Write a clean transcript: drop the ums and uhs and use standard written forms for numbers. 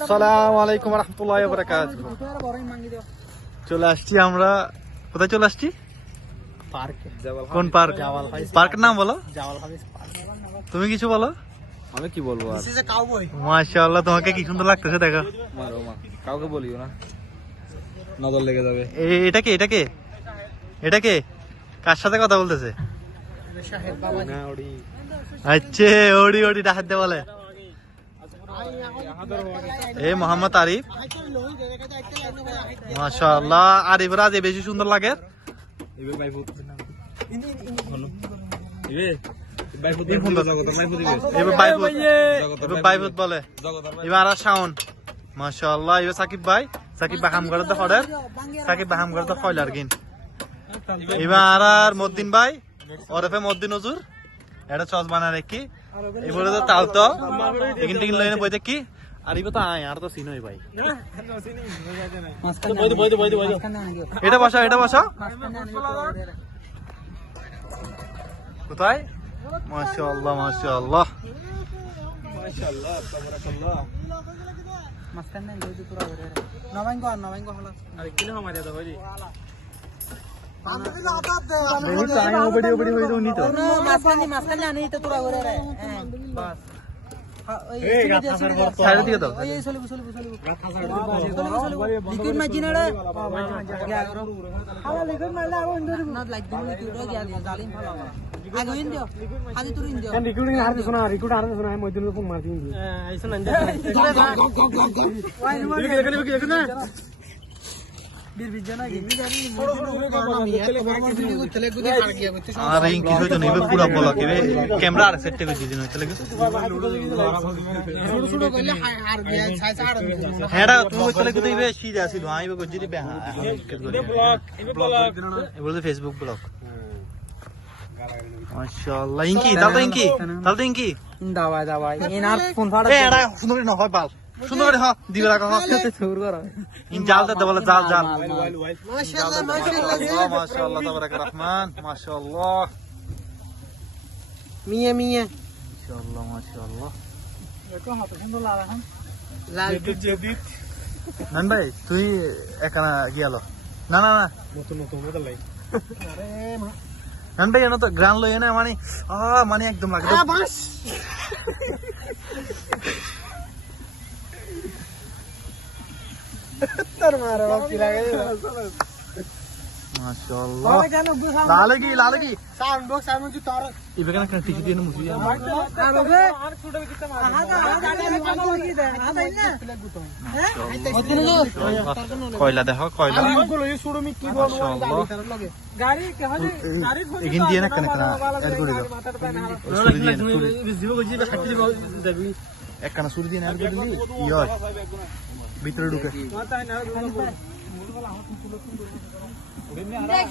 আসসালামু আলাইকুম ওয়া রাহমাতুল্লাহি ওয়া বারাকাতুহু। চলে আসছি আমরা, কোথায় চলে আসছি? পার্কে। কোন পার্ক? পার্কের নাম বলো। তুমি কিছু বলো। আমি কি বলবো আর? মাশাআল্লাহ, তোমাকে কি সুন্দর লাগতেছে দেখো। কাউকে বলিও না, নজর লেগে যাবে। এটা কে? এটা কে? এটা কে? কার সাথে কথা বলতেছে? আচ্ছা, ওড়ি ওড়ি ডাহাত দে বলে। এই মোহাম্মদ আরিফ। মাশাআল্লাহ, আরিফ রাজে বেশি সুন্দর লাগে। বলে এবার শাওন। মাশাআল্লাহ, এবার সাকিব ভাই। সাকিব ভাই হাম করে তো ফডার। সাকিব ভাই হাম করে তো ফয়লার গিন। এবার আর মদ্দিন ভাই ওরফে মদ্দিন হুজুর। এটা চস বানা রেখি এবারে তো তাও তো এখান থেকে লইনে বইতে কি আর ইবে তো আয় আর তো সিনই ভাই। এটা বসা, এটা বসা। কোথায়? মাশাআল্লাহ মাশাআল্লাহ মাশাআল্লাহ তাবারাকাল্লাহ। মাস্কান নাই দুই পুরা করে রে। নবাঙ্গো হলো। আরে কিলো আমারে দাও ভাই। नहीं तो आए बड़ी बड़ी हुई तो नहीं तो मास्कान नहीं तो पूरा हो रहा है बस ए गाथा सर साइड दिए तो ये सोली लिक्विड मजीना रे क्या करो हाला लिक्विड मारला अब इंदर नॉट लाइक दिनो लिक्विड हो गया जालिम फला आगे इन दियो आदि तुर इन दियो रिकॉर्डिंग हार सुना है मोदिन को मार दी ऐसा नंजा देख ना আর এই কিছু তো নেবে পুরো বলা কেবে ক্যামেরা আর সেট করে দিন চলে গেছে ছোট করলে আর গিয়া ছাই ছাড় হেডা তুমি চলে গেতে ইবে সিধা আছিল আইবে গজিরি বে হ্যাঁ ব্লগ বলে ফেসবুক ব্লগ। মাশাআল্লাহ, ইনকি দাও তো ইনকি দাওয়াই ইনার ফোন ফাড়া এডা সুন্দর না হয় পাল সুন্দর করে হ্যাঁ দিবে রাখো হ্যাঁ সুর করো ইন জাল দে বলে জাল মাশাআল্লাহ মাশাআল্লাহ তাবারাক রহমান মাশাআল্লাহ মিয়া মাশাআল্লাহ দেখো হাত সুন্দর লাল জেদিত নান ভাই তুই একানা গিয়ালো না নতুন লাই আরে নান ভাই এনো তো গ্রান লই না মানে একদম লাগে বাস तर मारो बाकी लगे माशाल्लाह लाल की साउंड बॉक्स साउंड जो तार इबे कना टिकट देना मुझे आरोगे और छोटे कितना कोयला देखो कोयला गाड़ी के हो गाड़ी एगिन दिए ना कना एर করে দাও এক কানা সুর দিয়ে না एर করে দিলি ইয় ভিতরে ঢুকে